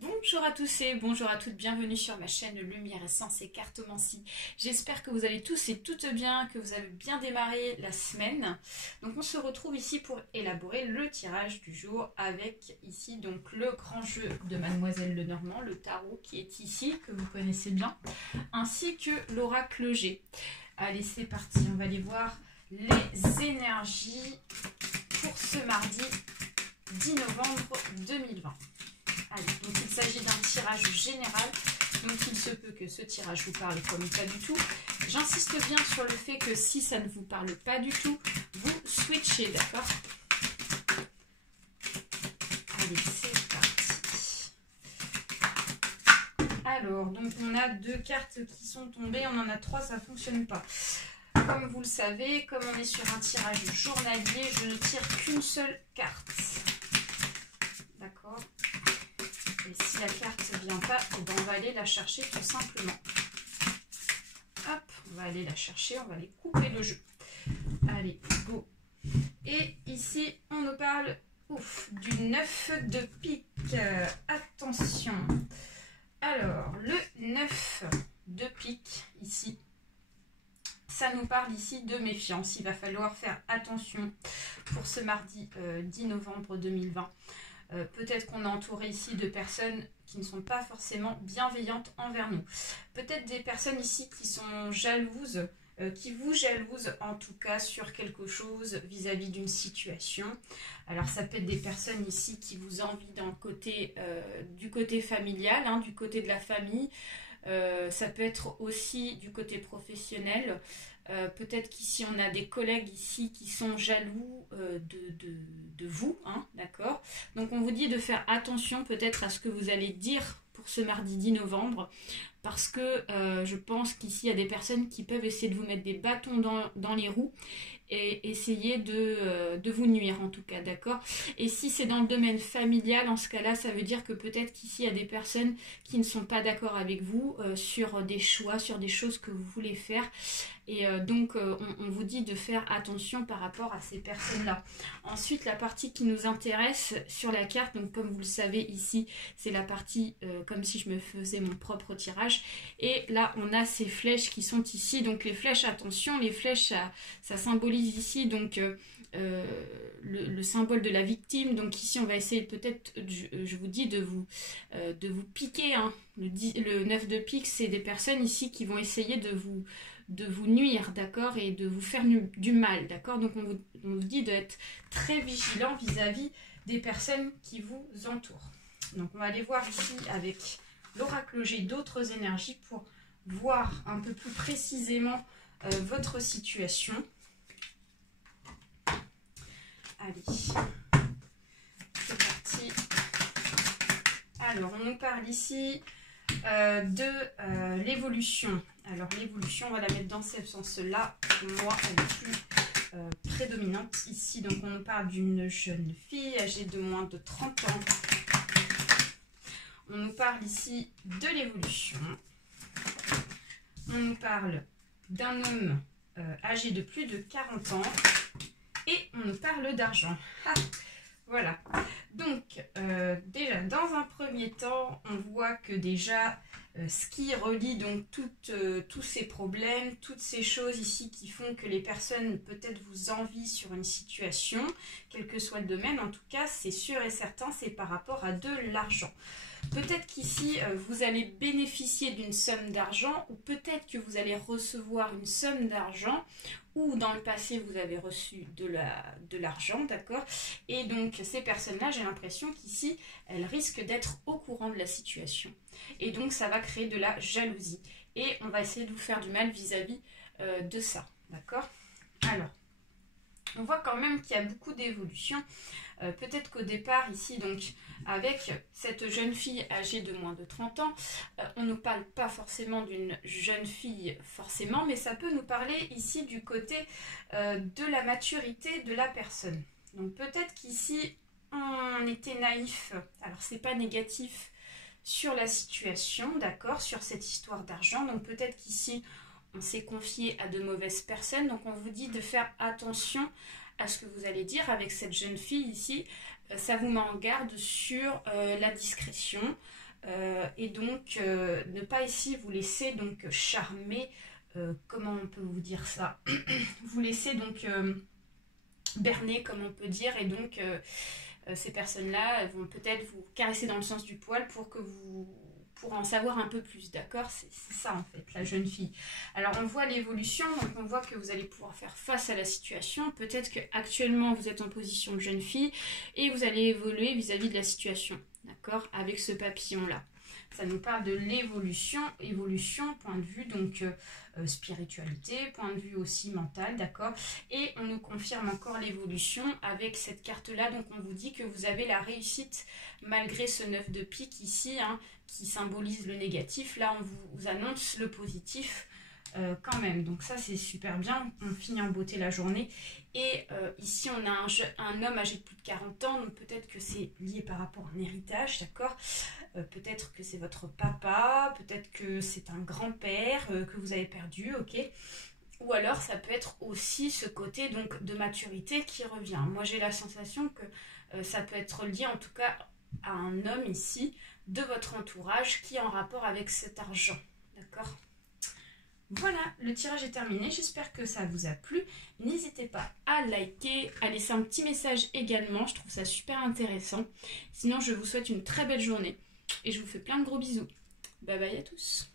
Bonjour à tous et bonjour à toutes, bienvenue sur ma chaîne Lumière, Essence et Cartomancie. J'espère que vous allez tous et toutes bien, que vous avez bien démarré la semaine. Donc on se retrouve ici pour élaborer le tirage du jour avec ici donc le grand jeu de Mademoiselle Lenormand, le tarot qui est ici, que vous connaissez bien, ainsi que l'oracle G. Allez, c'est parti, on va aller voir les énergies pour ce mardi 10 novembre 2020. Allez, donc il s'agit d'un tirage général, donc il se peut que ce tirage vous parle comme pas du tout. J'insiste bien sur le fait que si ça ne vous parle pas du tout, vous switchez, d'accord? Allez, c'est parti. Alors, donc on a deux cartes qui sont tombées, on en a trois, ça ne fonctionne pas. Comme vous le savez, comme on est sur un tirage journalier, je ne tire qu'une seule carte. D'accord? Et si la carte ne vient pas, on va aller la chercher tout simplement. Hop, on va aller la chercher, on va aller couper le jeu. Allez, go. Et ici, on nous parle du 9 de pique. Attention. Alors, le 9 de pique, ici, ça nous parle ici de méfiance. Il va falloir faire attention pour ce mardi 10 novembre 2020. Peut-être qu'on est entouré ici de personnes qui ne sont pas forcément bienveillantes envers nous. Peut-être des personnes ici qui sont jalouses, qui vous jalousent en tout cas sur quelque chose vis-à-vis d'une situation. Alors ça peut être des personnes ici qui vous envient du côté familial, hein, du côté de la famille. Ça peut être aussi du côté professionnel. Peut-être qu'ici on a des collègues ici qui sont jaloux de vous, hein, d'accord? Donc on vous dit de faire attention peut-être à ce que vous allez dire pour ce mardi 10 novembre, parce que je pense qu'ici il y a des personnes qui peuvent essayer de vous mettre des bâtons dans les roues et essayer de vous nuire en tout cas, d'accord? Et si c'est dans le domaine familial, en ce cas-là, ça veut dire que peut-être qu'ici il y a des personnes qui ne sont pas d'accord avec vous sur des choix, sur des choses que vous voulez faire. Et donc, on vous dit de faire attention par rapport à ces personnes-là. Ensuite, la partie qui nous intéresse sur la carte, donc comme vous le savez ici, c'est la partie comme si je me faisais mon propre tirage. Et là, on a ces flèches qui sont ici. Donc, les flèches, attention, les flèches, ça symbolise ici donc le symbole de la victime. Donc ici, on va essayer peut-être, je vous dis, de vous piquer. Hein. Le 9 de pique, c'est des personnes ici qui vont essayer de vous nuire, d'accord, et de vous faire du mal, d'accord. Donc on vous dit d'être très vigilant vis-à-vis des personnes qui vous entourent. Donc on va aller voir ici avec l'oracle G d'autres énergies pour voir un peu plus précisément votre situation. Allez, c'est parti. Alors on nous parle ici de l'évolution. Alors l'évolution, on va la mettre dans ce sens-là. Pour moi, elle est plus prédominante ici. Donc on nous parle d'une jeune fille âgée de moins de 30 ans. On nous parle ici de l'évolution. On nous parle d'un homme âgé de plus de 40 ans. Et on nous parle d'argent. Voilà. Donc, déjà, dans un premier temps, on voit que déjà, ce qui relie donc tous ces problèmes, toutes ces choses ici qui font que les personnes peut-être vous envient sur une situation, quel que soit le domaine, en tout cas, c'est sûr et certain, c'est par rapport à de l'argent. Peut-être qu'ici, vous allez bénéficier d'une somme d'argent ou peut-être que vous allez recevoir une somme d'argent ou dans le passé, vous avez reçu de l'argent, d'accord? Et donc, ces personnes-là, j'ai l'impression qu'ici, elles risquent d'être au courant de la situation. Et donc, ça va créer de la jalousie. Et on va essayer de vous faire du mal vis-à-vis de ça, d'accord? Alors, on voit quand même qu'il y a beaucoup d'évolution. Peut-être qu'au départ, ici, donc, avec cette jeune fille âgée de moins de 30 ans, on ne nous parle pas forcément d'une jeune fille, forcément, mais ça peut nous parler ici du côté de la maturité de la personne. Donc, peut-être qu'ici, on était naïf. Alors, c'est pas négatif sur la situation, d'accord, sur cette histoire d'argent. Donc, peut-être qu'ici, on s'est confié à de mauvaises personnes. Donc, on vous dit de faire attention à ce que vous allez dire avec cette jeune fille ici. Ça vous met en garde sur la discrétion, Et donc ne pas ici vous laisser donc charmer, comment on peut vous dire ça, vous laisser donc berner comme on peut dire, et donc ces personnes-là vont peut-être vous caresser dans le sens du poil pour en savoir un peu plus, d'accord? C'est ça en fait, la jeune fille. Alors on voit l'évolution, donc on voit que vous allez pouvoir faire face à la situation. Peut-être qu'actuellement vous êtes en position de jeune fille et vous allez évoluer vis-à-vis de la situation, d'accord? Avec ce papillon-là. Ça nous parle de l'évolution, point de vue donc spiritualité, point de vue aussi mental, d'accord? Et on nous confirme encore l'évolution avec cette carte-là. Donc on vous dit que vous avez la réussite malgré ce 9 de pique ici, hein, qui symbolise le négatif. Là on vous annonce le positif quand même. Donc ça c'est super bien. On finit en beauté la journée. Et ici on a un homme âgé de plus de 40 ans. Donc peut-être que c'est lié par rapport à un héritage, d'accord? Peut-être que c'est votre papa, peut-être que c'est un grand-père que vous avez perdu, ok? Ou alors ça peut être aussi ce côté donc de maturité qui revient. Moi j'ai la sensation que ça peut être lié en tout cas à un homme ici de votre entourage qui est en rapport avec cet argent, d'accord? Voilà, le tirage est terminé, j'espère que ça vous a plu. N'hésitez pas à liker, à laisser un petit message également, je trouve ça super intéressant. Sinon je vous souhaite une très belle journée et je vous fais plein de gros bisous. Bye bye à tous.